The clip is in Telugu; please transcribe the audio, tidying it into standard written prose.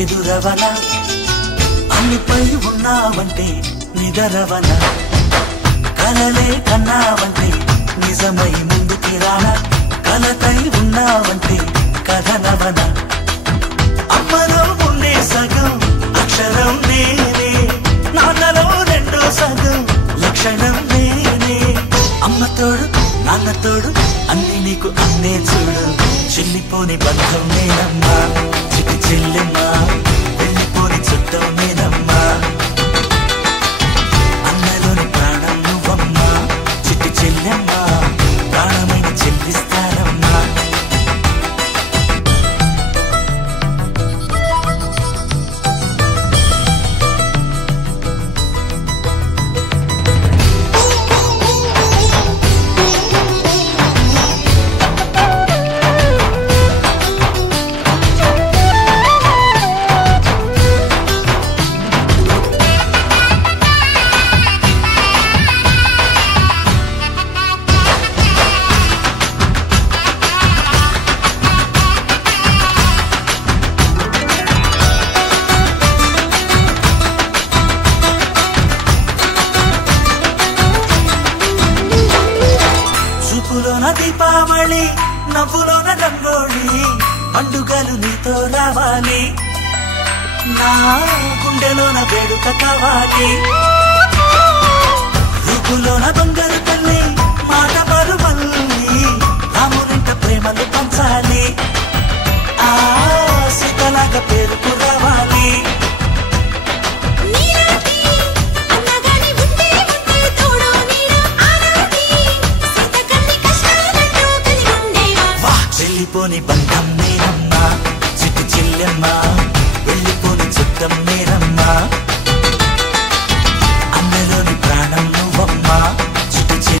ఎదురవన అన్నిపై ఉన్నావంటే నిదరవన కలలే కన్నావంటే నిజమై ముందుకి రానా కలతై ఉన్నావంటే కథనవన అమ్మలో ఉండే సగం అక్షరం నేనే నాన్నలో రెండో సగం లక్షణం నేనే అమ్మ తోడు నాన్న తోడు అన్ని నీకు అన్నే చూడు చెల్లిపోని బంధం నేనమ్మా చిటి చెల్లెమ్మా వెళ్ళిపోని చుట్టం నేనమ్మా అన్నలోని ప్రాణం నువ్వమ్మా చిటి చెల్లెమ్మా ప్రాణమైన చెల్లిస్తారమ్మా చూపులోన దీపావళి నవ్వులోన రంగోళి పండుగలు నీతో రావాలి నా గుండెలోన వేడుక కావాలి రూపులోన దొంగలు తల్లి మాట పరుమల్లి రామునింట ప్రేమలు పంచాలి ఆ సీతలాగా పేరుకు రావాలి వెళ్ళిపోని బంధం నేనమ్మా చిట్టి చెల్లెమ్మా వెళ్ళిపోని చుట్టం నేనమ్మా